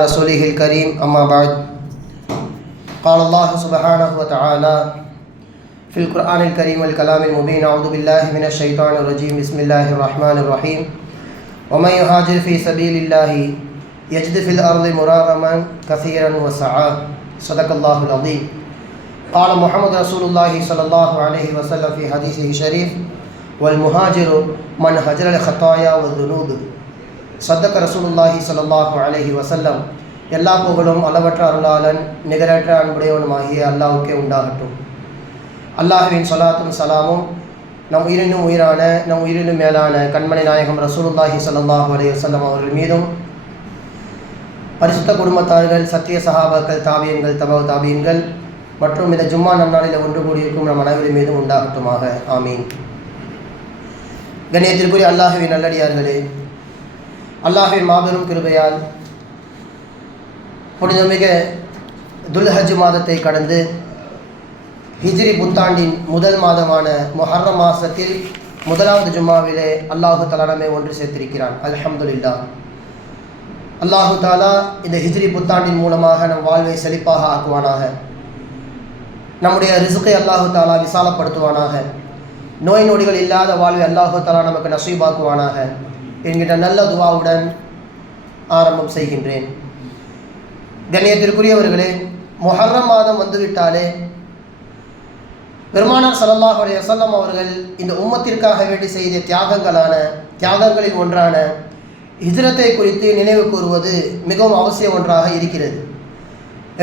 رسوله الكريم أما بعد قال الله سبحانه وتعالى في القرآن الكريم والكلام المبين أعوذ بالله من الشيطان الرجيم بسم الله الرحمن الرحيم ومن يهاجر في سبيل الله يجد في الأرض مراغما كثيرا وسعا صدق الله العظيم قال محمد رسول الله صلى الله عليه وسلم في حديثه الشريف والمهاجر من هجر الخطايا والذنوب சதக்க ரசூலுல்லாஹி ஸல்லல்லாஹு அலைஹி வஸல்லம். எல்லா புகழும் அளவற்ற அருளாளன் நிகரற்ற அன்புடையவனுமாகிய அல்லாஹ்வுக்கே உண்டாகட்டும். அல்லாஹ்வின் ஸலாத்தும் சலாமும் நம் உயிரினும் உயிரான நம் உயிரினும் மேலான கண்மணி நாயகம் ரசூலுல்லாஹி ஸல்லல்லாஹு அலைஹி வஸல்லம் அவர்கள் மீதும், பரிசுத்த குடும்பத்தார்கள், சத்திய சஹாபாக்கள், தாபியன்கள், தபவு தாபியன்கள் மற்றும் இந்த ஜும்மா நன்னாளில் ஒன்று கூடியிருக்கும் நம் அனைவரின் மீதும் உண்டாகட்டுமாக. ஆமீன். கண்ணியத்திற்குரிய அல்லாஹ்வின் நல்லடியார்களே, அல்லாஹ்வின் மாபெரும் கிருபையால் புனிதமிக துல்ஹஜ் மாதத்தை கடந்து ஹிஜ்ரி புத்தாண்டின் முதல் மாதமான முஹர்ரம் மாதத்தில் முதலாவது ஜும்மாவிலே அல்லாஹு தஆலா நம்மை ஒன்று சேர்த்திருக்கிறான். அல்ஹம்துலில்லாஹ். அல்லாஹு தஆலா இந்த ஹிஜ்ரி புத்தாண்டின் மூலமாக நம் வாழ்வை செழிப்பாக ஆக்குவானாக. நம்முடைய ரிஸ்கை அல்லாஹு தஆலா விசாலப்படுத்துவானாக. நோய் நொடிகள் இல்லாத வாழ்வை அல்லாஹு தஆலா நமக்கு நசீபாக்குவானாக என்கின்ற நல்ல துவாவுடன் ஆரம்பம் செய்கின்றேன். கண்ணியத்திற்குரியவர்களே, முஹர்ரம் மாதம் வந்துவிட்டாலே பெருமானார் ஸல்லல்லாஹு அலைஹி வஸல்லம் அவர்கள் இந்த உம்மத்திற்காக வேண்டி செய்த தியாகங்களில் ஒன்றான ஹிஜ்ரத்தை குறித்து நினைவு கூறுவது மிகவும் அவசிய ஒன்றாக இருக்கிறது.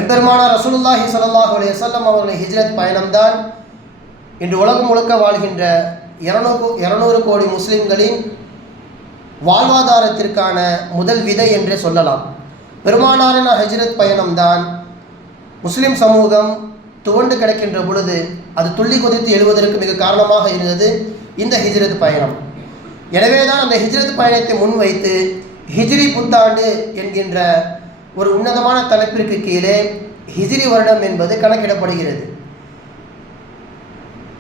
எம்பெருமானார் ரசூலுல்லாஹி ஸல்லல்லாஹு அலைஹி வஸல்லம் அவர்களின் ஹிஜ்ரத் பயணம்தான் இன்று உலகம் முழுக்க வாழ்கின்ற 200 கோடி முஸ்லிம்களின் வாழ்வாதாரத்திற்கான முதல் விதை என்றே சொல்லலாம். பெருமானாரின் ஹிஜ்ரத் பயணம்தான் முஸ்லிம் சமூகம் துவண்டு கிடக்கின்ற பொழுது அது துள்ளி குதித்து எழுவதற்கு மிக காரணமாக இருந்தது இந்த ஹிஜ்ரத் பயணம். எனவே தான் அந்த ஹிஜ்ரத் பயணத்தை முன்வைத்து ஹிஜ்ரி புத்தாண்டு என்கின்ற ஒரு உன்னதமான தலைப்பிற்கு கீழே ஹிஜ்ரி வருடம் என்பது கணக்கிடப்படுகிறது.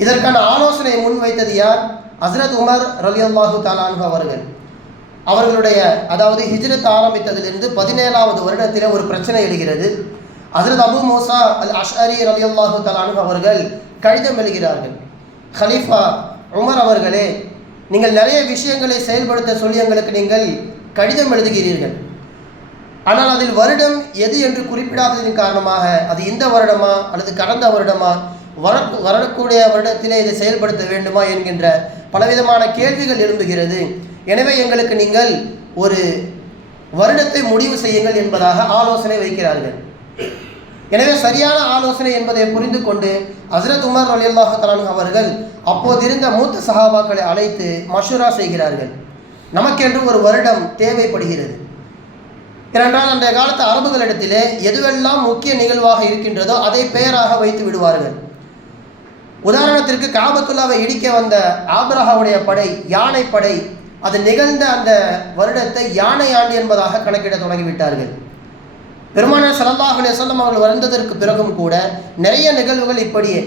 இதற்கான ஆலோசனை முன்வைத்தது யார்? ஹஸ்ரத் உமர் ரலியல்லாஹு தஆலா அன்ஹு அவர்கள். அவர்களுடைய அதாவது ஹிஜ்ரத் ஆரம்பித்ததிலிருந்து 17வது வருடத்தில் ஒரு பிரச்சனை எழுகிறது. ஹஸ்ரத் அபு மூசா அல் அஷ்அரி ரலியல்லாஹு தஆலா அன்ஹு அவர்கள் கடிதம் எழுகிறார்கள். ஹலீஃபா உமர் அவர்களே, நீங்கள் நிறைய விஷயங்களை செயல்படுத்த சொல்லி எங்களுக்கு நீங்கள் கடிதம் எழுதுகிறீர்கள். ஆனால் அதில் வருடம் எது என்று குறிப்பிடாததின் காரணமாக அது இந்த வருடமா அல்லது கடந்த வருடமா, வரக்கூடிய வருடத்திலே இதை செயல்படுத்த வேண்டுமா என்கின்ற பலவிதமான கேள்விகள் எழும்புகிறது. எனவே எங்களுக்கு நீங்கள் ஒரு வருடத்தை முடிவு செய்யுங்கள் என்பதாக ஆலோசனை வைக்கிறார்கள். எனவே சரியான ஆலோசனை என்பதை புரிந்து கொண்டு ஹஸ்ரத் உமர் ரலியல்லாஹு தஆலா அன்ஹு அவர்கள் அப்போதிருந்த மூத்த சஹாபாக்களை அழைத்து மஷூரா செய்கிறார்கள். நமக்கென்று ஒரு வருடம் தேவைப்படுகிறது. ஏனென்றால் அன்றைய காலத்து அரபுகளிடத்திலே எதுவெல்லாம் முக்கிய நிகழ்வாக இருக்கின்றதோ அதை பெயராக வைத்து விடுவார்கள். உதாரணத்திற்கு காபத்துல்லாவை இடிக்க வந்த ஆபிரகாவுடைய படை, யானை படை, அது நிகழ்ந்த அந்த வருடத்தை யானை ஆண்டு என்பதாக கணக்கிட தொடங்கிவிட்டார்கள். பெருமானார் ஸல்லல்லாஹு அலைஹி வஸல்லம் அவர்கள் வந்ததற்கு பிறகும் கூட நிறைய நிகழ்வுகள் இப்படியே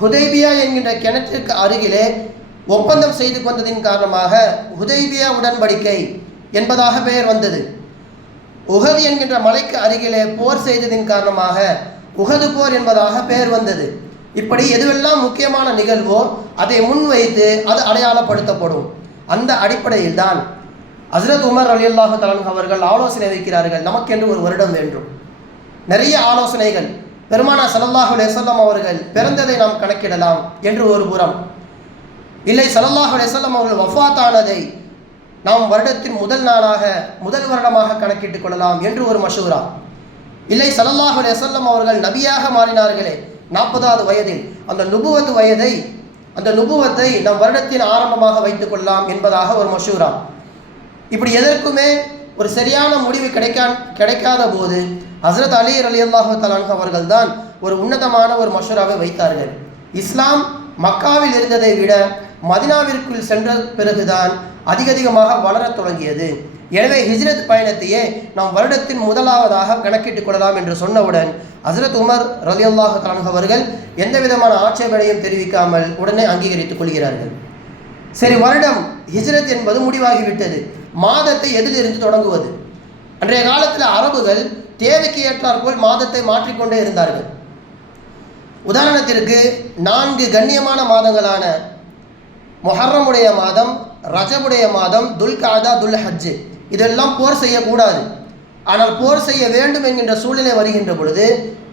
ஹுதைபியா என்கின்ற கிணற்றிற்கு அருகிலே ஒப்பந்தம் செய்து கொண்டதின் காரணமாக ஹுதைபியா உடன்படிக்கை என்பதாக பெயர் வந்தது. உஹது என்கின்ற மலைக்கு அருகிலே போர் செய்ததின் காரணமாக உஹது போர் என்பதாக பெயர் வந்தது. இப்படி எதுவெல்லாம் முக்கியமான நிகழ்வோ அதை முன்வைத்து அது அடையாளப்படுத்தப்படும். அந்த அடிப்படையில் தான் ஹஸ்ரத் உமர் ரலியல்லாஹு தஆலா அன்ஹு அவர்கள் ஆலோசனை வைக்கிறார்கள். நமக்கென்று ஒரு வருடம் வேண்டும். நிறைய ஆலோசனைகள். பெருமானார் ஸல்லல்லாஹு அலைஹி வஸல்லம் அவர்கள் பிறந்ததை நாம் கணக்கிடலாம் என்று ஒரு புறம், இல்லை ஸல்லல்லாஹு அலைஹி வஸல்லம் அவர்கள் வஃபாத் ஆனதை நாம் வருடத்தின் முதல் வருடமாக கணக்கிட்டுக் கொள்ளலாம் என்று ஒரு மஷூரா, இல்லை ஸல்லல்லாஹு அலைஹி வஸல்லம் அவர்கள் நபியாக மாறினார்களே 40வது வயதில் அந்த நுபுவத்தை நம் வருடத்தின் ஆரம்பமாக வைத்துக் கொள்ளலாம் என்பதாக ஒரு மஷூரா. இப்படி எதற்குமே ஒரு சரியான முடிவு கிடைக்காத போது ஹஸ்ரத் அலி ரலியல்லாஹு தஆலா அன்ஹு அவர்கள் தான் ஒரு உன்னதமான ஒரு மஷூராவை வைத்தார்கள். இஸ்லாம் மக்காவில் இருந்ததை விட மதினாவிற்குள் சென்ற பிறகுதான் அதிகமாக வளரத் தொடங்கியது. எனவே ஹிஜ்ரத் பயணத்தையே நாம் வருடத்தின் முதலாவதாக கணக்கிட்டுக் கொள்ளலாம் என்று சொன்னவுடன் ஹஸ்ரத் உமர் ரலியல்லாஹு தஆலா அன்ஹு அவர்கள் எந்த விதமான ஆட்சேபனையும் தெரிவிக்காமல் உடனே அங்கீகரித்துக் கொள்கிறார்கள். சரி, வருடம் ஹிஜ்ரத் என்பது முடிவாகிவிட்டது. மாதத்தை எதிலிருந்து தொடங்குவது? அன்றைய காலத்தில் அரபுகள் தேவைக்கு ஏற்றாற்போல் மாதத்தை மாற்றிக்கொண்டே இருந்தார்கள். உதாரணத்திற்கு 4 கண்ணியமான மாதங்களான முஹர்ரமுடைய மாதம், ரஜபுடைய மாதம், துல்காதா, துல்ஹஜ், இதெல்லாம் போர் செய்யக்கூடாது. ஆனால் போர் செய்ய வேண்டும் என்கின்ற சூழ்நிலை வருகின்ற பொழுது,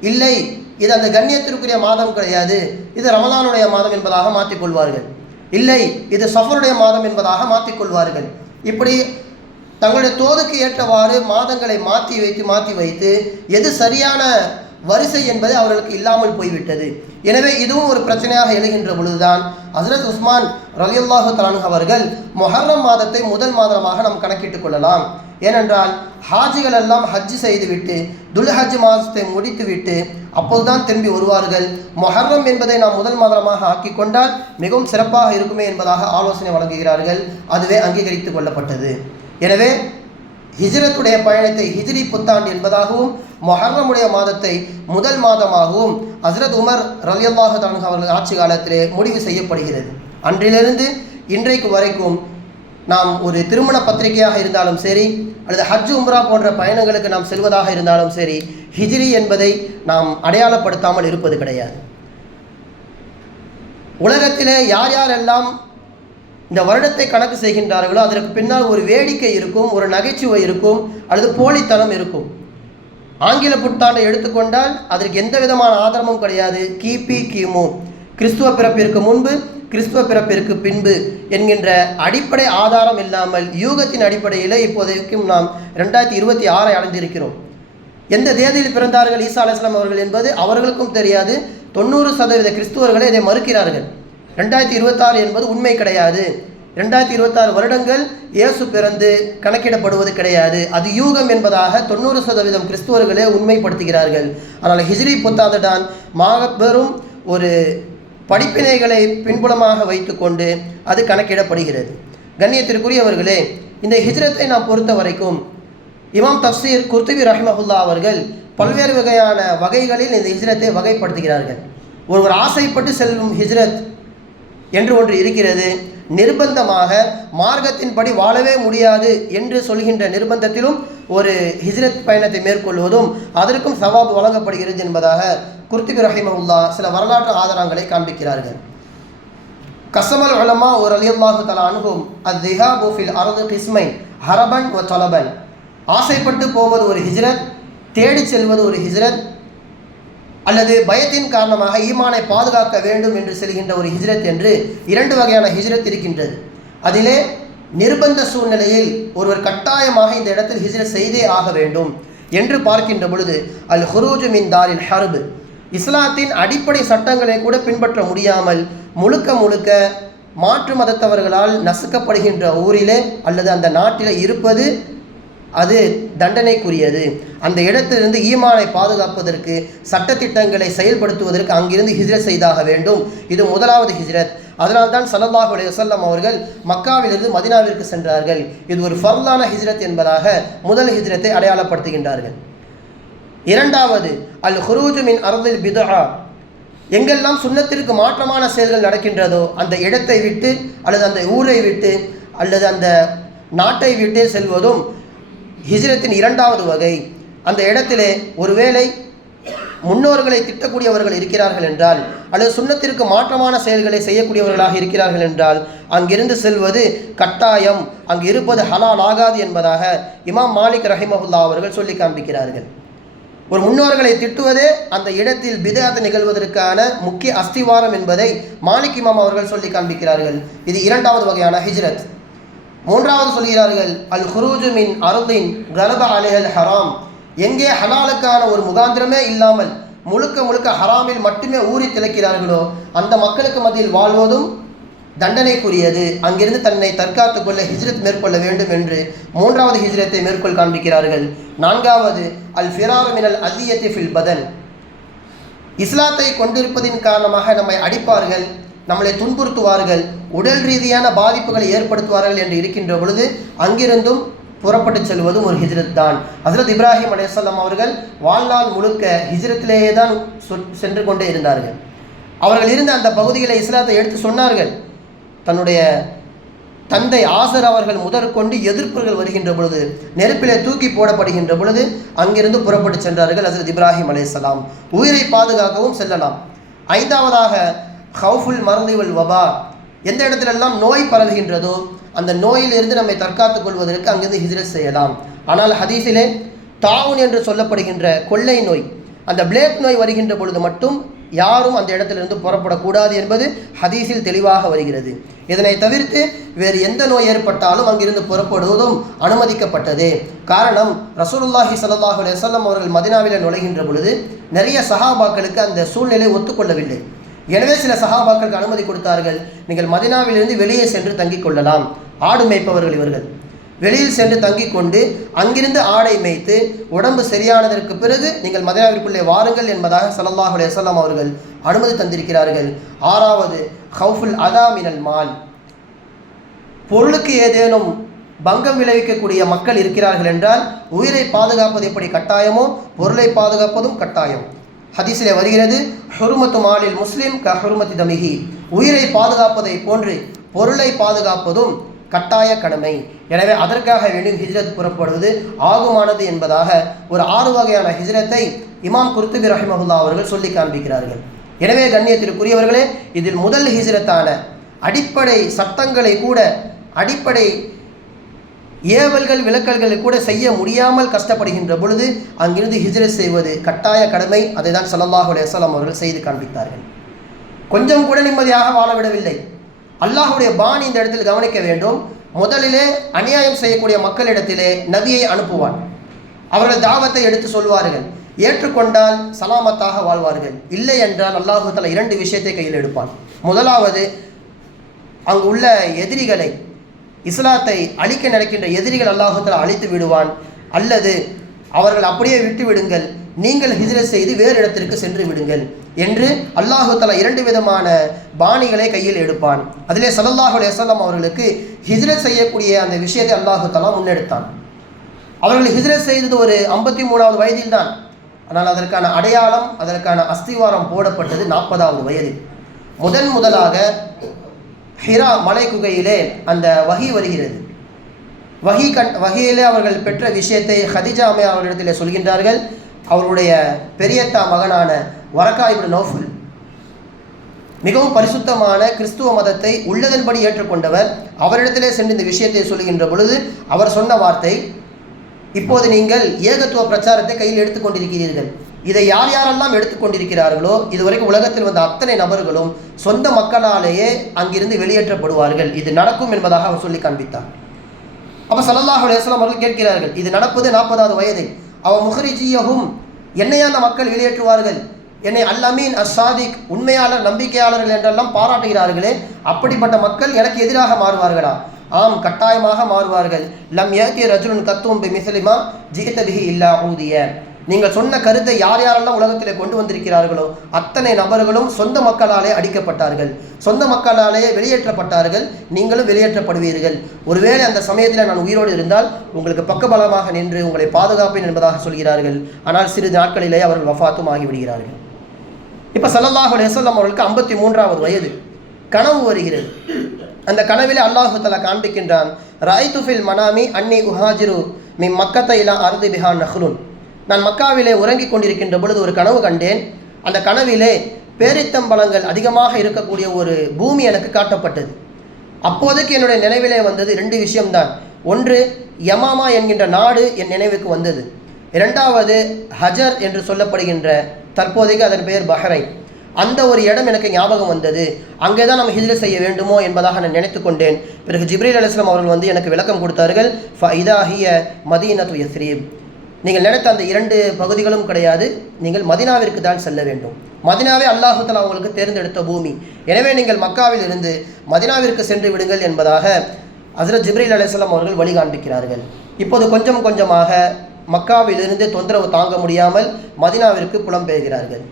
இல்லை இது அந்த கண்ணியத்திற்குரிய மாதம் கிடையாது, இது ரமலானுடைய மாதம் என்பதாக மாற்றிக்கொள்வார்கள். இல்லை இது சஃபருடைய மாதம் என்பதாக மாற்றிக்கொள்வார்கள். இப்படி தங்களுடைய தோதுக்கு ஏற்றவாறு மாதங்களை மாற்றி வைத்து எது சரியான வரிசை என்பது அவர்களுக்கு இல்லாமல் போய்விட்டது. எனவே இதுவும் ஒரு பிரச்சனையாக எழுகின்ற பொழுதுதான் ஹஸ்ரத் உஸ்மான் ரலியல்லாஹு தஆலா அன்ஹு அவர்கள் முஹர்ரம் மாதத்தை முதல் மாதமாக நாம் கணக்கிட்டுக் கொள்ளலாம். ஏனென்றால் ஹாஜிகள் எல்லாம் ஹஜ் செய்துவிட்டு துல்ஹஜ் மாதத்தை முடித்துவிட்டு அப்போதுதான் திரும்பி வருவார்கள். முஹர்ரம் என்பதை நாம் முதல் மாதமாக ஆக்கி கொண்டால் மிகவும் சிறப்பாக இருக்குமே என்பதாக ஆலோசனை வழங்குகிறார்கள். அதுவே அங்கீகரித்துக் கொள்ளப்பட்டது. எனவே ஹிஜ்ரத்துடைய பயணத்தை ஹிஜ்ரி புத்தாண்டு என்பதாகவும் முஹர்ரமுடைய மாதத்தை முதல் மாதமாகவும் ஹஸ்ரத் உமர் ரலியல்லாஹு தஆலா அன்ஹு அவர்கள் ஆட்சி காலத்திலே முடிவு செய்யப்படுகிறது. அன்றிலிருந்து இன்றைக்கு வரைக்கும் நாம் ஒரு திருமண பத்திரிகையாக இருந்தாலும் சரி, அல்லது ஹஜ் உம்ரா போன்ற பயணங்களுக்கு நாம் செல்வதாக இருந்தாலும் சரி, ஹிஜ்ரி என்பதை நாம் அடையாளப்படுத்தாமல் இருப்பது கிடையாது. உலகத்திலே யார் யாரெல்லாம் இந்த வருடத்தை கணக்கு செய்கின்றார்களோ அதற்கு பின்னால் ஒரு வேடிக்கை இருக்கும், ஒரு நகைச்சுவை இருக்கும், அல்லது போலித்தனம் இருக்கும். ஆங்கில புத்தாண்டை எடுத்துக்கொண்டால் அதற்கு எந்த விதமான ஆதாரமும் கிடையாது. கிபி, கிமு, கிறிஸ்துவ பிறப்பிற்கு முன்பு, கிறிஸ்துவ பிறப்பிற்கு பின்பு என்கின்ற அடிப்படை ஆதாரம் இல்லாமல் யூகத்தின் அடிப்படையில் இப்போதைக்கும் நாம் 2026 அடைந்திருக்கிறோம். எந்த தேதியில் பிறந்தார்கள் ஈசா அலைஹிஸ்ஸலாம் அவர்கள் என்பது அவர்களுக்கும் தெரியாது. 90% கிறிஸ்துவர்களே இதை மறுக்கிறார்கள். 2026 என்பது உண்மை கிடையாது. 2026 வருடங்கள் இயேசு பிறந்து கணக்கிடப்படுவது கிடையாது. அது யூகம் என்பதாக 90% கிறிஸ்துவர்களே உண்மைப்படுத்துகிறார்கள். ஆனால் ஹிஜ்ரி புத்தாண்டு தான் மாபெரும் ஒரு படிப்பினைகளை பின்புலமாக வைத்துக்கொண்டு அது கணக்கிடப்படுகிறது. கண்ணியத்திற்குரியவர்களே, இந்த ஹிஜ்ரத்தை நாம் பொறுத்த வரைக்கும் இமாம் தஃப்சீர் குர்துபி ரஹிமஹுல்லா அவர்கள் பல்வேறு வகையான வகைகளில் இந்த ஹிஜ்ரத்தை வகைப்படுத்துகிறார்கள். ஒருவர் ஆசைப்பட்டு செல்லும் ஹிஜ்ரத் என்று ஒன்று இருக்கிறது. நிர்பந்தமாக மார்க்கத்தின்படி வாழவே முடியாது என்று சொல்கின்ற நிர்பந்தத்திலும் ஒரு ஹிஜ்ரத் பயணத்தை மேற்கொள்வதும் அதற்கும் சவாபு வழங்கப்படுகிறது என்பதாக குர்துபி ரஹிமஹுல்லா சில வரலாற்று ஆதாரங்களை காண்பிக்கிறார்கள். கஸமல் உலமா ரலியல்லாஹு தஆலா அன்ஹும் அத்-திஹாபு ஃபில் அர்தி கிஸ்மைன் ஹரபன் வ தலபன், ஆசைப்பட்டு போவது ஒரு ஹிஜ்ரத், தேடி செல்வது ஒரு ஹிஜ்ரத், அல்லது பயத்தின் காரணமாக ஈமானை பாதுகாக்க வேண்டும் என்று செல்கின்ற ஒரு ஹிஜ்ரத் என்று 2 வகையான ஹிஜ்ரத் இருக்கின்றது. அதிலே நிர்பந்த சூழ்நிலையில் ஒருவர் கட்டாயமாக இந்த இடத்தில் ஹிஜ்ரத் செய்தே ஆக வேண்டும் என்று பார்க்கின்ற பொழுது அல் ஹுரூஜு மின் தாரில் ஹர்ப், இஸ்லாத்தின் அடிப்படை சட்டங்களை கூட பின்பற்ற முடியாமல் முழுக்க மாற்று மதத்தவர்களால் நசுக்கப்படுகின்ற ஊரிலே அல்லது அந்த நாட்டில் இருப்பது அது தண்டனைக்குரியது. அந்த இடத்திலிருந்து ஈமானை பாதுகாப்பதற்கு சட்டத்திட்டங்களை செயல்படுத்துவதற்கு அங்கிருந்து ஹிஜ்ரத் செய்தாக வேண்டும். இது முதலாவது ஹிஜ்ரத். அதனால்தான் ஸல்லல்லாஹு அலைஹி வஸல்லம் அவர்கள் மக்காவிலிருந்து மதீனாவிற்கு சென்றார்கள். இது ஒரு ஃபர்லான ஹிஜ்ரத் என்பதாக முதல் ஹிஜ்ரத்தை அடையாளப்படுத்துகின்றார்கள். இரண்டாவது அல் ஹுரூஜு மின் அர்தில் பித்ஆ, எங்கெல்லாம் சுன்னத்திற்கு மாற்றமான செயல்கள் நடக்கின்றதோ அந்த இடத்தை விட்டு அல்லது அந்த ஊரை விட்டு அல்லது அந்த நாட்டை விட்டு செல்வதும் ஹிஜ்ரத்தின் 2வது வகை. அந்த இடத்திலே ஒருவேளை முன்னோர்களை திட்டக்கூடியவர்கள் இருக்கிறார்கள் என்றால் அல்லது சுன்னத்திற்கு மாற்றமான செயல்களை செய்யக்கூடியவர்களாக இருக்கிறார்கள் என்றால் அங்கிருந்து செல்வது கட்டாயம், அங்கு இருப்பது ஹலால் ஆகாது என்பதாக இமாம் மாலிக் ரஹிமஹுல்லா அவர்கள் சொல்லி காண்பிக்கிறார்கள். ஒரு முன்னோர்களை திட்டுவதே அந்த இடத்தில் பித்அத் நிகழ்வதற்கான முக்கிய அஸ்திவாரம் என்பதை மாலிக் இமாம் அவர்கள் சொல்லி காண்பிக்கிறார்கள். இது 2வது வகையான ஹிஜ்ரத். 3வது சொல்கிறார்கள் அல் ஹுரூஜு மின் அர்தின் கலப அலைஹல் ஹராம், எங்கே ஹலாலுக்கான ஒரு முகாந்திரமே இல்லாமல் முழுக்க ஹராமில் மட்டுமே ஊறி திளைக்கிறார்களோ அந்த மக்களுக்கு மத்தியில் வாழ்வதும் தண்டனைக்குரியது. அங்கிருந்து தன்னை தற்காத்து கொள்ள ஹிஜ்ரத் மேற்கொள்ள வேண்டும் என்று 3வது ஹிஜ்ரத்தை மேற்கொள் காண்பிக்கிறார்கள். 4வது அல் ஃபிராரு மினல் அஸியத்தி ஃபில் பதன், இஸ்லாத்தை கொண்டிருப்பதின் காரணமாக நம்மை அடிப்பார்கள், நம்மளை துன்புறுத்துவார்கள், உடல் ரீதியான பாதிப்புகளை ஏற்படுத்துவார்கள் என்று இருக்கின்ற பொழுது அங்கிருந்தும் புறப்பட்டு செல்வதும் ஒரு ஹிஜ்ரத் தான். ஹஸ்ரத் இப்ராஹிம் அலைஹிஸ்ஸலாம் அவர்கள் வாழ்நாள் முழுக்க ஹிஜ்ரத்திலேயே தான் சென்று கொண்டே இருந்தார்கள். அவர்கள் இருந்த அந்த பகுதிகளை இஸ்லாத்தை எடுத்து சொன்னார்கள். தன்னுடைய தந்தை ஆசர் அவர்கள் முதற்கொண்டு எதிர்ப்புகள் வருகின்ற பொழுது, நெருப்பிலே தூக்கி போடப்படுகின்ற பொழுது அங்கிருந்து புறப்பட்டு சென்றார்கள் ஹஸ்ரத் இப்ராஹிம் அலைஹிஸ்ஸலாம். உயிரை பாதுகாக்கவும் செல்லலாம். ஐந்தாவதாக ஹவுஃபுல் மர்தி வல் வபா, எந்த இடத்திலெல்லாம் நோய் பரவுகின்றதோ அந்த நோயிலிருந்து நம்மை தற்காத்துக் கொள்வதற்கு அங்கிருந்து ஹிஜ்ரத் செய்யலாம். ஆனால் ஹதீஸிலே தாவுன் என்று சொல்லப்படுகின்ற கொள்ளை நோய், அந்த பிளேக் நோய் வருகின்ற பொழுது மட்டும் யாரும் அந்த இடத்திலிருந்து புறப்படக்கூடாது என்பது ஹதீஸில் தெளிவாக வருகிறது. இதனை தவிர்த்து வேறு எந்த நோய் ஏற்பட்டாலும் அங்கிருந்து புறப்படுவதும் அனுமதிக்கப்பட்டது. காரணம், ரசூலுல்லாஹி ஸல்லல்லாஹு அலைஹி வஸல்லம் அவர்கள் மதீனாவிலே நுழைகின்ற பொழுது நிறைய சஹாபாக்களுக்கு அந்த சூழ்நிலை ஒத்துக்கொள்ளவில்லை. எனவே சில சஹாபாக்களுக்கு அனுமதி கொடுத்தார்கள், நீங்கள் மதீனாவிலிருந்து வெளியே சென்று தங்கிக் கொள்ளலாம். ஆடு மேய்ப்பவர்கள் இவர்கள் வெளியில் சென்று தங்கிக் கொண்டு அங்கிருந்து ஆடை மேய்த்து உடம்பு சரியானதற்கு பிறகு நீங்கள் மதீனாவிற்குள்ளே வாருங்கள் என்பதாக ஸல்லல்லாஹு அலைஹி வஸல்லம் அவர்கள் அனுமதி தந்திருக்கிறார்கள். ஆறாவது ஹவுஃபுல் அதா மினல் மால், பொருளுக்கு ஏதேனும் பங்கம் விளைவிக்கக்கூடிய மக்கள் இருக்கிறார்கள் என்றால் உயிரை பாதுகாப்பது எப்படி கட்டாயமோ பொருளை பாதுகாப்பதும் கட்டாயம். ஹதீஸிலே வருகிறது, ஹுர்மத்து மாலில் முஸ்லிம் க ஹுர்மத்தி தமிஹி, உயிரை பாதுகாப்பதை போன்று பொருளை பாதுகாப்பதும் கட்டாய கடமை. எனவே அதற்காக வேண்டும் ஹிஜ்ரத் புறப்படுவது ஆகுமானது என்பதாக ஒரு 6 வகையான ஹிஜ்ரத்தை இமாம் குர்துபி ரஹிமஹுல்லா அவர்கள் சொல்லி காண்பிக்கிறார்கள். எனவே கண்ணியத்திற்குரியவர்களே, இதில் முதல் ஹிஜ்ரத்தான அடிப்படை சட்டங்களை கூட, அடிப்படை ஏவல்கள் விலக்கல்களை கூட செய்ய முடியாமல் கஷ்டப்படுகின்ற பொழுது அங்கிருந்து ஹிஜ்ரத் செய்வது கட்டாய கடமை. அதை தான் ஸல்லல்லாஹு அலைஹி வஸல்லம் அவர்கள் செய்து காண்பித்தார்கள். கொஞ்சம் கூட நிம்மதியாக வாழவிடவில்லை. அல்லாஹுடைய பாணி இந்த இடத்தில் கவனிக்க வேண்டும். முதலிலே அநியாயம் செய்யக்கூடிய மக்களிடத்திலே நபியை அனுப்புவான். அவர்கள் தாவத்தை எடுத்து சொல்வார்கள். ஏற்றுக்கொண்டால் சலாமத்தாக வாழ்வார்கள், இல்லை என்றால் அல்லாஹு தஆலா 2 விஷயத்தை கையில் எடுப்பான். முதலாவது, அங்கு உள்ள எதிரிகளை, இஸ்லாத்தை அழிக்க நடக்கின்ற எதிரிகள் அல்லாஹு தஆலா அழித்து விடுவான். அல்லது அவர்கள் அப்படியே விட்டு விடுங்கள், நீங்கள் ஹிஜ்ரத் செய்து வேறு இடத்திற்கு சென்று விடுங்கள் என்று அல்லாஹு தஆலா 2 விதமான பாணிகளை கையில் எடுப்பான். அதிலே ஸல்லல்லாஹு அலைஹி வஸல்லம் அவர்களுக்கு ஹிஜ்ரத் செய்யக்கூடிய அந்த விஷயத்தை அல்லாஹு தஆலா முன்னெடுத்தான். அவர்கள் ஹிஜ்ரத் செய்தது ஒரு 53வது வயதில் தான். ஆனால் அதற்கான அடையாளம், அதற்கான அஸ்திவாரம் போடப்பட்டது 40வது வயதில். முதலாக ஹிரா மலை குகையிலே அந்த வஹி வருகிறது. வஹியிலே அவர்கள் பெற்ற விஷயத்தை ஹதீஜா அம்மையா அவர்களிடத்திலே சொல்கின்றார்கள். அவருடைய பெரியத்தா மகனான வரக்கா இப்னு நௌஃபல் மிகவும் பரிசுத்தமான கிறிஸ்துவ மதத்தை உள்ளதன்படி ஏற்றுக்கொண்டவர். அவரிடத்திலே சென்று இந்த விஷயத்தை சொல்லுகின்ற பொழுது அவர் சொன்ன வார்த்தை, இப்போது நீங்கள் ஏகத்துவ பிரச்சாரத்தை கையில் எடுத்துக்கொண்டிருக்கிறீர்கள். இதை யார் யாரெல்லாம் எடுத்துக்கொண்டிருக்கிறார்களோ இதுவரைக்கும் உலகத்தில் வந்த அத்தனை நபர்களும் சொந்த மக்களாலேயே அங்கிருந்து வெளியேற்றப்படுவார்கள். இது நடக்கும் என்பதாக அவர் சொல்லி காண்பித்தார். அப்போ ஸல்லல்லாஹு அலைஹி வஸல்லம் அவர்கள் கேட்கிறார்கள், இது நடப்பது 40வது வயதில். அவன் முஹ்ரிஜியஹும், என்னையா அந்த மக்கள் வெளியேற்றுவார்கள்? என்னை அல்-அமீன் அஸ்-சாதிக், உண்மையாளர் நம்பிக்கையாளர்கள் என்றெல்லாம் பாராட்டுகிறார்களே, அப்படிப்பட்ட மக்கள் எனக்கு எதிராக மாறுவார்களா? ஆம், கட்டாயமாக மாறுவார்கள். லம் யஅதி ரஜுலுன் கத்தும் பிமிஸ்லிமா ஜிஅத பிஹி இல்லா ஊதிய, நீங்கள் சொன்ன கருத்தை யார் யாரெல்லாம் உலகத்திலே கொண்டு வந்திருக்கிறார்களோ அத்தனை நபர்களும் சொந்த மக்களாலே அடிக்கப்பட்டார்கள், சொந்த மக்களாலே வெளியேற்றப்பட்டார்கள். நீங்களும் வெளியேற்றப்படுவீர்கள். ஒருவேளை அந்த சமயத்தில் நான் உயிரோடு இருந்தால் உங்களுக்கு பக்கபலமாக நின்று உங்களை பாதுகாப்பேன் என்பதாக சொல்கிறார்கள். ஆனால் சிறிது நாட்களிலே அவர்கள் வஃபாத்தும் ஆகிவிடுகிறார்கள். இப்போ ஸல்லல்லாஹு அலைஹி வஸல்லம் அவர்களுக்கு 53வது வயது. கனவு வருகிறது. அந்த கனவிலே அல்லாஹு தஆலா காண்பிக்கின்றான், ரஐது ஃபில் மனாமி அன்னி உஹாஜிரு மின் மக்கத்த இலா அர்தி பிஹா நஹ்லுன், நான் மக்காவிலே உறங்கிக் கொண்டிருக்கின்ற பொழுது ஒரு கனவு கண்டேன். அந்த கனவிலே பேரித்தம்பழங்கள் அதிகமாக இருக்கக்கூடிய ஒரு பூமி எனக்கு காட்டப்பட்டது. அப்போதைக்கு என்னுடைய நினைவிலே வந்தது 2 விஷயம்தான். ஒன்று, யமாமா என்கின்ற நாடு என் நினைவுக்கு வந்தது. 2வது, ஹஜர் என்று சொல்லப்படுகின்ற, தற்போதைக்கு அதன் பெயர் பஹ்ரைன், அந்த ஒரு இடம் எனக்கு ஞாபகம் வந்தது. அங்கே தான் நம்ம ஹிஜ்ரத் செய்ய வேண்டுமோ என்பதாக நான் நினைத்து கொண்டேன். பிறகு ஜிப்ரீல் அலைஹிஸ்ஸலாம் அவர்கள் வந்து எனக்கு விளக்கம் கொடுத்தார்கள். ஃபஇதா ஹிய மதீனத்து யஸ்ரீப், நீங்கள் நினைத்த அந்த 2 பகுதிகளும் கிடையாது, நீங்கள் மதீனாவிற்கு தான் செல்ல வேண்டும். மதீனாவே அல்லாஹு தஆலா உங்களுக்கு தேர்ந்தெடுத்த பூமி. எனவே நீங்கள் மக்காவில் இருந்து மதீனாவிற்கு சென்று விடுங்கள் என்பதாக ஹஜ்ரத் ஜிப்ரீல் அலைஹிஸ்ஸலாம் அவர்கள் வழி காண்பிக்கிறார்கள். இப்போது கொஞ்சம் கொஞ்சமாக மக்காவிலிருந்து தொந்தரவு தாங்க முடியாமல் மதீனாவிற்கு புலம்பெயர்கிறார்கள்.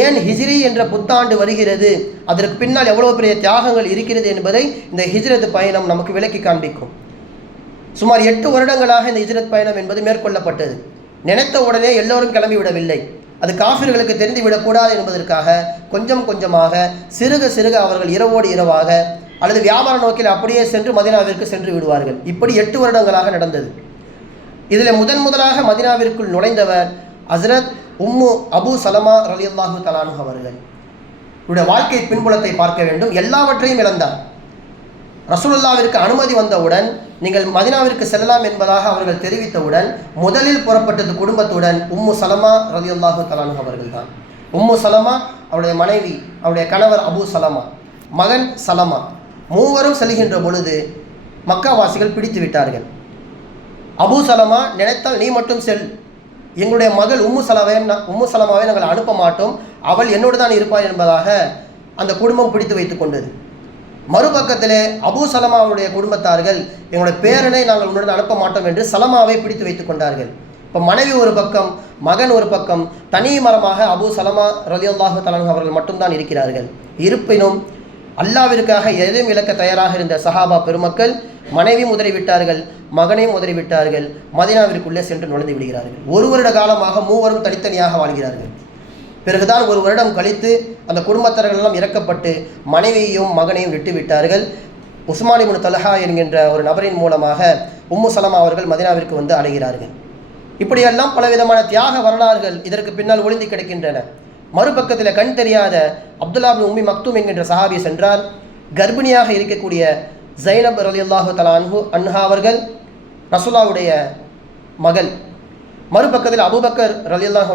ஏன் ஹிஜ்ரி என்ற புத்தாண்டு வருகிறது, அதற்கு பின்னால் எவ்வளோ பெரிய தியாகங்கள் இருக்கிறது என்பதை இந்த ஹிஜ்ரத் பயணம் நமக்கு விளக்கி காண்பிக்கும். சுமார் 8 வருடங்களாக இந்த ஹிஜ்ரத் பயணம் என்பது மேற்கொள்ளப்பட்டது. நினைத்த உடனே எல்லோரும் கிளம்பிவிடவில்லை. அது காஃபிர்களுக்கு தெரிந்து விடக்கூடாது என்பதற்காக கொஞ்சம் கொஞ்சமாக சிறுக சிறுக அவர்கள் இரவோடு இரவாக அல்லது வியாபார நோக்கில் அப்படியே சென்று மதீனாவிற்கு சென்று விடுவார்கள். இப்படி 8 வருடங்களாக நடந்தது. இதில் முதலாக மதீனாவிற்குள் நுழைந்தவர் ஹஸ்ரத் அபூ சலமா ரலியல்லாஹு தஆலா அன்ஹு அவர்கள். இவருடைய வாழ்க்கை பின்புலத்தை பார்க்க வேண்டும். எல்லாவற்றையும் இழந்தார். ரசூலுல்லாவிற்கு அனுமதி வந்தவுடன் நீங்கள் மதீனாவிற்கு செல்லலாம் என்பதாக அவர்கள் தெரிவித்தவுடன் முதலில் புறப்பட்டது குடும்பத்துடன் சலமா ரலியல்லாஹு தஆலா அன்ஹு அவர்கள் தான். சலமா, அவருடைய மனைவி, அவருடைய கணவர் அபூ சலமா, மகன் சலமா, மூவரும் செல்கின்ற பொழுது மக்காவாசிகள் பிடித்து விட்டார்கள். அபூ சலமா நினைத்தால் நீ மட்டும் செல், எங்களுடைய மகள் சலமாவை நாங்கள் அனுப்ப மாட்டோம், அவள் என்னோடு தான் இருப்பாள் என்பதாக அந்த குடும்பம் பிடித்து வைத்துக் கொண்டது. மறுபக்கத்திலே அபூ சலமாவுடைய குடும்பத்தார்கள் எங்களுடைய பேரனை நாங்கள் உன்னுடன் அனுப்ப மாட்டோம் என்று சலமாவை பிடித்து வைத்துக் கொண்டார்கள். இப்போ மனைவி ஒரு பக்கம், மகன் ஒரு பக்கம், தனி மரமாக அபூ சலமா ரலியல்லாஹு தஆலா அன்ஹு அவர்கள் மட்டும்தான் இருக்கிறார்கள். இருப்பினும் அல்லாவிற்காக எதையும் இழக்க தயாராக இருந்த சஹாபா பெருமக்கள் மனைவியும் உதறிவிட்டார்கள், மகனையும் உதறிவிட்டார்கள், மதீனாவிற்குள்ளே சென்று நுழைந்து விடுகிறார்கள். 1 வருட காலமாக மூவரும் தனித்தனியாக வாழ்கிறார்கள். பிறகுதான் 1 வருடம் கழித்து அந்த குடும்பத்தார்கள் எல்லாம் இறக்கப்பட்டு மனைவியையும் மகனையும் விட்டுவிட்டார்கள். உஸ்மான் இப்னு தல்ஹா என்கின்ற ஒரு நபரின் மூலமாக சலமா அவர்கள் மதீனாவிற்கு வந்து அடைகிறார்கள். இப்படியெல்லாம் பலவிதமான தியாக வரலாறுகள் இதற்கு பின்னால் ஒளிந்து கிடக்கின்றன. மறுபக்கத்தில் கண் தெரியாத அப்துல்லா இப்னு உம்மி மக்தூம் என்கின்ற சஹாபி சென்றால் கர்ப்பிணியாக இருக்கக்கூடிய ஜைனப் ரலியல்லாஹு தஆலா அன்ஹா அவர்கள் ரசூலுல்லாஹ்வுடைய மகள். மறுபக்கத்தில் அபூபக்கர் ரலியல்லாஹு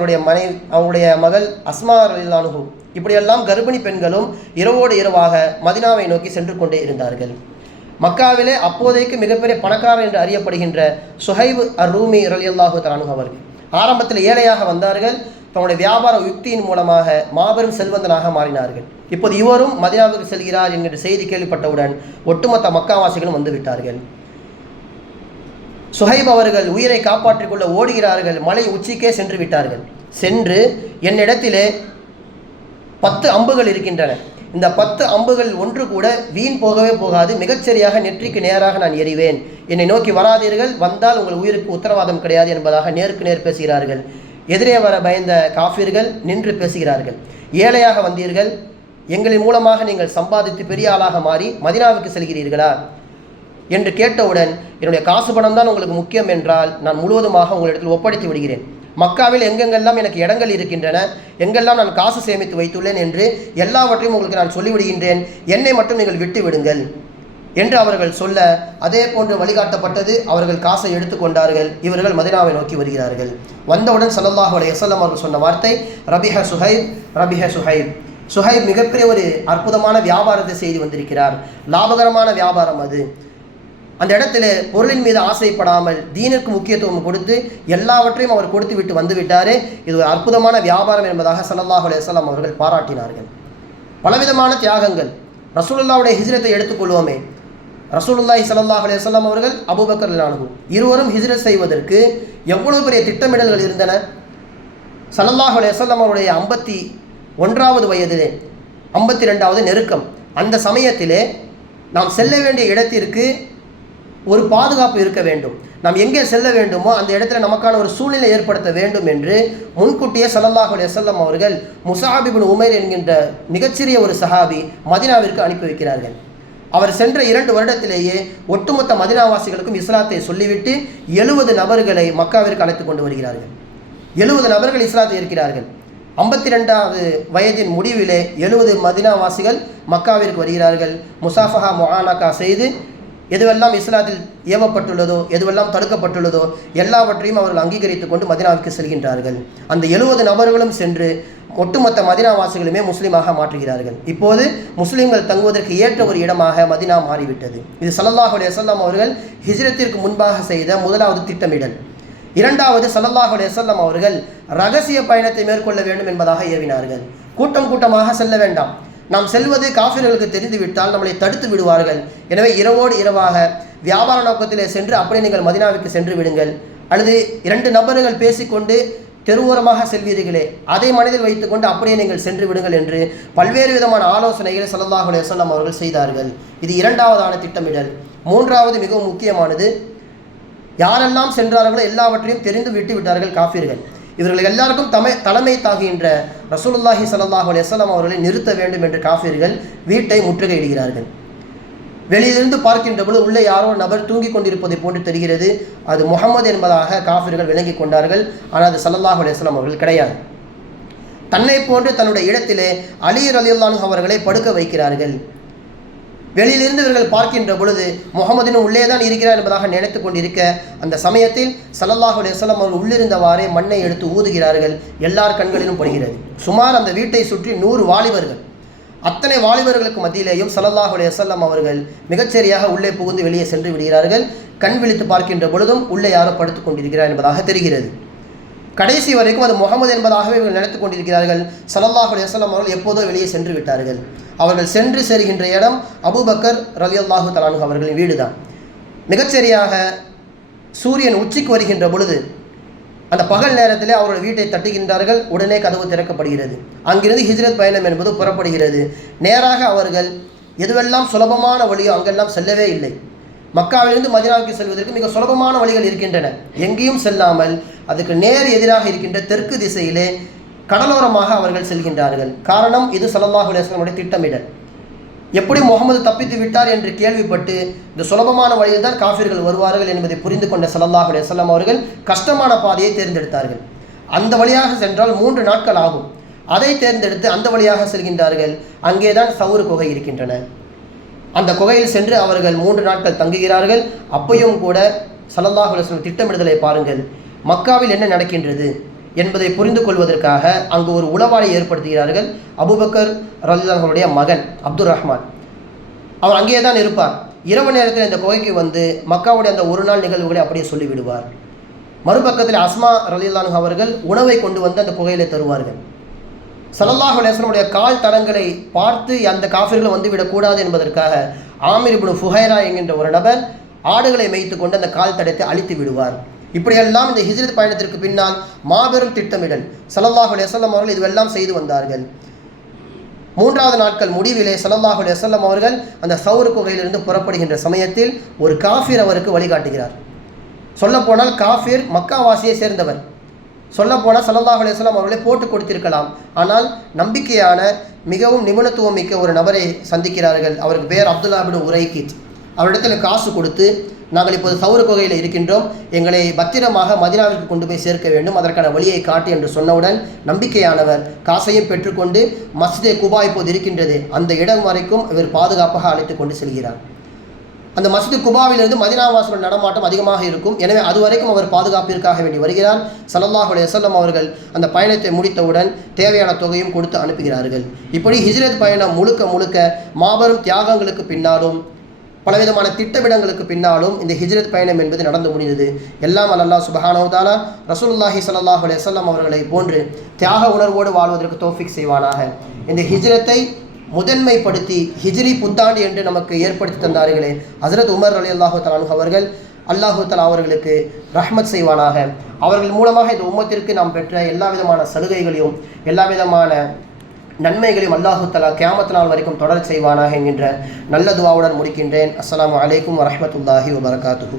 அவருடைய மகள் அஸ்மா ரலியல்லாஹு. இப்படியெல்லாம் கர்ப்பிணி பெண்களும் இரவோடு இரவாக மதீனாவை நோக்கி சென்று கொண்டே இருந்தார்கள். மக்காவிலே அப்போதைக்கு மிகப்பெரிய பணக்காரர் என்று அறியப்படுகின்ற சுஹைப் அர்-ரூமி ரலியல்லாஹு தஆலா அன்ஹு அவர்கள் ஆரம்பத்தில் ஏழையாக வந்தார்கள். தன்னுடைய வியாபார யுக்தியின் மூலமாக மாபெரும் செல்வந்தனாக மாறினார்கள். இப்போது இவரும் மதீனாவுக்கு செல்கிறார் என்கிற செய்தி கேள்விப்பட்டவுடன் ஒட்டுமொத்த மக்காவாசிகளும் வந்து விட்டார்கள். சுஹைப் அவர்கள் உயிரை காப்பாற்றிக் கொள்ள ஓடுகிறார்கள். மலை உச்சிக்கே சென்று விட்டார்கள். சென்று என்னிடத்திலே 10 அம்புகள் இருக்கின்றன, இந்த 10 அம்புகள் ஒன்று கூட வீண் போகவே போகாது, மிகச்சரியாக நெற்றிக்கு நேராக நான் எறிவேன், என்னை நோக்கி வராதீர்கள், வந்தால் உங்கள் உயிருக்கு உத்தரவாதம் கிடையாது என்பதாக நேருக்கு நேர் பேசுகிறார்கள். எதிரே வர பயந்த காஃபிர்கள் நின்று பேசுகிறார்கள். ஏழையாக வந்தீர்கள், எங்களின் மூலமாக நீங்கள் சம்பாதித்து பெரிய ஆளாக மாறி மதீனாவுக்கு செல்கிறீர்களா என்று கேட்டவுடன் என்னுடைய காசு பணம் தான் உங்களுக்கு முக்கியம் என்றால் நான் முழுவதுமாக உங்களிடத்தில் ஒப்படைத்து விடுகிறேன். மக்காவில் எங்கெங்கெல்லாம் எனக்கு இடங்கள் இருக்கின்றன, எங்கெல்லாம் நான் காசு சேமித்து வைத்துள்ளேன் என்று எல்லாவற்றையும் உங்களுக்கு நான் சொல்லிவிடுகின்றேன், என்னை மட்டும் நீங்கள் விட்டு விடுங்கள் என்று அவர்கள் சொல்ல அதே போன்று வழிகாட்டப்பட்டது. அவர்கள் காசை எடுத்துக்கொண்டார்கள். இவர்கள் மதீனாவை நோக்கி வருகிறார்கள். வந்தவுடன் ஸல்லல்லாஹு அலைஹி வஸல்லம் அவர்கள் சொன்ன வார்த்தை ரபிஹ சுஹைப், ரபிஹ சுஹைப். சுஹைப் மிகப்பெரிய ஒரு அற்புதமான வியாபாரத்தை செய்து வந்திருக்கிறார், லாபகரமான வியாபாரம் அது. அந்த இடத்துல பொருளின் மீது ஆசைப்படாமல் தீனுக்கு முக்கியத்துவம் கொடுத்து எல்லாவற்றையும் அவர் கொடுத்து விட்டு வந்து விட்டாரே, இது ஒரு அற்புதமான வியாபாரம் என்பதாக ஸல்லல்லாஹு அலைஹி வஸல்லம் அவர்கள் பாராட்டினார்கள். பலவிதமான தியாகங்கள். ரசூலுல்லாஹ்வுடைய ஹிஜ்ரத்தை எடுத்துக்கொள்வோமே, ரசூலுல்லாஹி ஸல்லல்லாஹு அலைஹி வஸல்லம் அவர்கள் அபூபக்கர் ரலியல்லாஹு இருவரும் ஹிஜ்ரத் செய்வதற்கு எவ்வளவு பெரிய திட்டமிடல்கள் இருந்தன. ஸல்லல்லாஹு அலைஹி வஸல்லம் அவருடைய 51வது வயதிலே 52வது நெருக்கம். அந்த சமயத்திலே நாம் செல்ல வேண்டிய இடத்திற்கு ஒரு பாதுகாப்பு இருக்க வேண்டும், நாம் எங்கே செல்ல வேண்டுமோ அந்த இடத்துல நமக்கான ஒரு சூழ்நிலை ஏற்படுத்த வேண்டும் என்று முன்கூட்டியே ஸல்லல்லாஹு அலைஹி வஸல்லம் அவர்கள் முஸஅப் இப்னு உமைர் என்கின்ற மிகச்சிறிய ஒரு சஹாபி மதீனாவிற்கு அனுப்பி வைக்கிறார்கள். அவர் சென்ற 2 வருடத்திலேயே ஒட்டுமொத்த மதீனாவாசிகளுக்கும் இஸ்லாத்தை சொல்லிவிட்டு 70 நபர்களை மக்காவிற்கு அழைத்து கொண்டு வருகிறார்கள். 70 நபர்கள் இஸ்லாத்தை இருக்கிறார்கள். 52வது வயதின் முடிவிலே 70 மதீனாவாசிகள் மக்காவிற்கு வருகிறார்கள். முசாஃபஹா முஆனகா செய்து எதுவெல்லாம் இஸ்லாத்தில் ஏவப்பட்டுள்ளதோ, எதுவெல்லாம் தடுக்கப்பட்டுள்ளதோ எல்லாவற்றையும் அவர்கள் அங்கீகரித்து கொண்டு மதீனாவுக்கு செல்கின்றார்கள். அந்த 70 நபர்களும் சென்று ஒட்டுமொத்த மதீனாவாசிகளுமே முஸ்லீமாக மாற்றுகிறார்கள். இப்போது முஸ்லீம்கள் தங்குவதற்கு ஏற்ற ஒரு இடமாக மதீனா மாறிவிட்டது. இது ஸல்லல்லாஹு அலைஹி வஸல்லம் அவர்கள் ஹிஜ்ரத்திற்கு முன்பாக செய்த முதலாவது திட்டமிடல். இரண்டாவது, ஸல்லல்லாஹு அலைஹி வஸல்லம் அவர்கள் ரகசிய பயணத்தை மேற்கொள்ள வேண்டும் என்பதாக ஏவினார்கள். கூட்டம் கூட்டமாக செல்ல வேண்டாம், நாம் செல்வது காஃபிர்களுக்கு தெரிந்துவிட்டால் நம்மளை தடுத்து விடுவார்கள். எனவே இரவோடு இரவாக வியாபார நோக்கத்திலே சென்று அப்படியே நீங்கள் மதீனாவுக்கு சென்று விடுங்கள், அல்லது 2 நபர்கள் பேசிக்கொண்டு தெருவோரமாக செல்வீர்களே அதை மனதில் வைத்துக்கொண்டு அப்படியே நீங்கள் சென்று விடுங்கள் என்று பல்வேறு விதமான ஆலோசனைகளை ஸல்லல்லாஹு அலைஹி வஸல்லம் அவர்கள் செய்தார்கள். இது இரண்டாவதான திட்டமிடல். மூன்றாவது மிகவும் முக்கியமானது, யாரெல்லாம் சென்றார்களோ எல்லாவற்றையும் தெரிந்து விட்டு விட்டார்கள் காஃபிர்கள். இவர்கள் எல்லாருக்கும் தலைமை தாங்குகின்ற ரசூலுல்லாஹி ஸல்லல்லாஹு அலைஹி வஸல்லம் அவர்களை நிறுத்த வேண்டும் என்று காஃபிர்கள் வீட்டை முற்றுகையிடுகிறார்கள். வெளியிலிருந்து பார்க்கின்ற பொழுது உள்ளே யாரோ நபர் தூங்கி கொண்டிருப்பதை போன்று தெரிகிறது. அது முஹம்மது என்பதாக காஃபிர்கள் விளங்கி கொண்டார்கள். ஆனால் அது ஸல்லல்லாஹு அலைஹி வஸல்லம் அவர்கள் கிடையாது. தன்னை போன்று தன்னுடைய இடத்திலே அலி ரலியல்லாஹு அன்ஹு அவர்களை படுக்க வைக்கிறார்கள். வெளியிலிருந்து இவர்கள் பார்க்கின்ற பொழுது முகமதின் உள்ளே தான் இருக்கிறார் என்பதாக நினைத்து கொண்டிருக்க அந்த சமயத்தில் ஸல்லல்லாஹு அலைஹி வஸல்லம் அவர்கள் உள்ளிருந்தவாறே மண்ணை எடுத்து ஊதுகிறார்கள். எல்லார் கண்களிலும் படுகிறது. சுமார் அந்த வீட்டை சுற்றி 100 வாலிபர்கள். அத்தனை வாலிபர்களுக்கு மத்தியிலேயும் ஸல்லல்லாஹு அலைஹி வஸல்லம் அவர்கள் மிகச்சரியாக உள்ளே புகுந்து வெளியே சென்று விடுகிறார்கள். கண் விழித்து பார்க்கின்ற பொழுதும் உள்ளே யாரோ படுத்துக் கொண்டிருக்கிறார் என்பதாக தெரிகிறது. கடைசி வரைக்கும் அது முகமது என்பதாகவே இவர்கள் நினைத்து கொண்டிருக்கிறார்கள். ஸல்லல்லாஹு அலைஹி வஸல்லம் அவர்கள் எப்போதோ வெளியே சென்று விட்டார்கள். அவர்கள் சென்று சேர்கின்ற இடம் அபூபக்கர் ரலியல்லாஹு தஆலா அன்ஹு அவர்களின் வீடு தான். மிகச்சரியாக சூரியன் உச்சிக்கு வருகின்ற பொழுது அந்த பகல் நேரத்திலே அவர்கள் வீட்டை தட்டுகின்றார்கள். உடனே கதவு திறக்கப்படுகிறது. அங்கிருந்து ஹிஜ்ரத் பயணம் என்பது புறப்படுகிறது. நேராக அவர்கள் எதுவெல்லாம் சுலபமான வழியோ அங்கெல்லாம் செல்லவே இல்லை. மக்காவிலிருந்து மதீனாவுக்கு செல்வதற்கு மிக சுலபமான வழிகள் இருக்கின்றன. எங்கேயும் செல்லாமல் அதுக்கு நேர் எதிராக இருக்கின்ற தெற்கு திசையிலே கடலோரமாக அவர்கள் செல்கின்றார்கள். காரணம், இது ஸல்லல்லாஹு அலைஹி வஸல்லம் திட்டமிடல். எப்படி முகமது தப்பித்து விட்டார் என்று கேள்விப்பட்டு இந்த சுலபமான வழியில் தான் காஃபிர்கள் வருவார்கள் என்பதை புரிந்து கொண்ட ஸல்லல்லாஹு அலைஹி வஸல்லம் அவர்கள் கஷ்டமான பாதையை தேர்ந்தெடுத்தார்கள். அந்த வழியாக சென்றால் 3 நாட்கள் ஆகும். அதை தேர்ந்தெடுத்து அந்த வழியாக செல்கின்றார்கள். அங்கே தான் சவுர் குகை இருக்கின்றன. அந்த குகையில் சென்று அவர்கள் 3 நாட்கள் தங்குகிறார்கள். அப்பையும் கூட ஸல்லல்லாஹு அலைஹி வஸல்லம் திட்டமிடுதலை பாருங்கள். மக்காவில் என்ன நடக்கின்றது என்பதை புரிந்து கொள்வதற்காக அங்கு ஒரு உளவாளி ஏற்படுத்துகிறார்கள். அபூபக்கர் ரலியல்லாஹு அன்ஹுடைய மகன் அப்துர் ரஹ்மான் அவர் அங்கேயே தான் இருப்பார். இரவு நேரத்தில் இந்த குகைக்கு வந்து மக்காவுடைய அந்த ஒரு நாள் நிகழ்வுகளை அப்படியே சொல்லிவிடுவார். மறுபக்கத்தில் அஸ்மா ரலியல்லாஹு அன்ஹா அவர்கள் உணவை கொண்டு வந்து அந்த குகையிலே தருவார்கள். ஸல்லல்லாஹு அலைஹி வஸல்லம் கால் தடங்களை பார்த்து அந்த காஃபிர்கள் வந்துவிடக்கூடாது என்பதற்காக ஆமிர் இப்னு ஃபுஹைரா என்கின்ற ஒரு நபர் ஆடுகளை மேய்த்து கொண்டு அந்த கால் தடத்தை அழித்து விடுவார். இப்படியெல்லாம் இந்த ஹிஜ்ரத் பயணத்திற்கு பின்னால் மாபெரும் திட்டமிடல். ஸல்லல்லாஹு அலைஹி வஸல்லம் அவர்கள் இதுவெல்லாம் செய்து வந்தார்கள். 3வது நாட்கள் முடிவிலே ஸல்லல்லாஹு அலைஹி வஸல்லம் அவர்கள் அந்த சவுர் குகையிலிருந்து புறப்படுகின்ற சமயத்தில் ஒரு காஃபிர் அவருக்கு வழிகாட்டுகிறார். சொல்லப்போனால் காஃபிர் மக்காவாசியை சேர்ந்தவர். சொல்லப்போனால் ஸல்லல்லாஹு அலைஹி வஸல்லம் அவர்களை போட்டு கொடுத்திருக்கலாம். ஆனால் நம்பிக்கையான மிகவும் நிபுணத்துவம் மிக்க ஒரு நபரை சந்திக்கிறார்கள். அவருக்கு பேர் அப்துல்லா இப்னு உரைகித். அவரிடத்தில் காசு கொடுத்து, நாங்கள் இப்போது சவுர் குகையில் இருக்கின்றோம், எங்களை பத்திரமாக மதீனாவிற்கு கொண்டு போய் சேர்க்க வேண்டும், அதற்கான வழியை காட்டு என்று சொன்னவுடன் நம்பிக்கையானவர் காசையும் பெற்றுக்கொண்டு மஸ்ஜிதே குபா இப்போது இருக்கின்றது அந்த இடம் வரைக்கும் இவர் பாதுகாப்பாக அழைத்து கொண்டு செல்கிறார். அந்த மஸ்ஜித் குபாவிலிருந்து மதீனா வாசல் நடமாட்டம் அதிகமாக இருக்கும். எனவே அது வரைக்கும் அவர் பாதுகாப்பிற்காக வேண்டி வருகிறார். ஸல்லல்லாஹு அலைஹி வஸல்லம் அவர்கள் அந்த பயணத்தை முடித்தவுடன் தேவையான தொகையும் கொடுத்து அனுப்புகிறார்கள். இப்படி ஹிஜ்ரத் பயணம் முழுக்க முழுக்க மாபெரும் தியாகங்களுக்கு பின்னாலும் பலவிதமான திட்டமிடங்களுக்கு பின்னாலும் இந்த ஹிஜ்ரத் பயணம் என்பது நடந்து முடிந்தது. எல்லாம் அல்லாஹ் சுப்ஹானஹு வ தஆலா ரசூலுல்லாஹி ஸல்லல்லாஹு அலைஹி வஸல்லம் அவர்களை போன்று தியாக உணர்வோடு வாழ்வதற்கு தௌஃபீக் செய்வானாக. இந்த ஹிஜ்ரத்தை முதன்மைப்படுத்தி ஹிஜ்ரி புத்தாண்டு என்று நமக்கு ஏற்படுத்தி தந்தார்களே ஹஸரத் உமர் ரலியல்லாஹு தஆலா அன்ஹு அவர்கள், அல்லாஹு தஆலா அவர்களுக்கு ரஹ்மத் செய்வானாக. அவர்கள் மூலமாக இந்த உம்மத்திற்கு நாம் பெற்ற எல்லா விதமான சலுகைகளையும் எல்லா விதமான நன்மைகளையும் அல்லாஹு தஆலா கியாமத் நாள் வரைக்கும் தொடர செய்வானாக என்கின்ற நல்ல துஆவுடன் முடிக்கின்றேன். அஸ்ஸலாமு அலைக்கும் வரஹ்மத்துல்லாஹி வபரகாத்துஹு.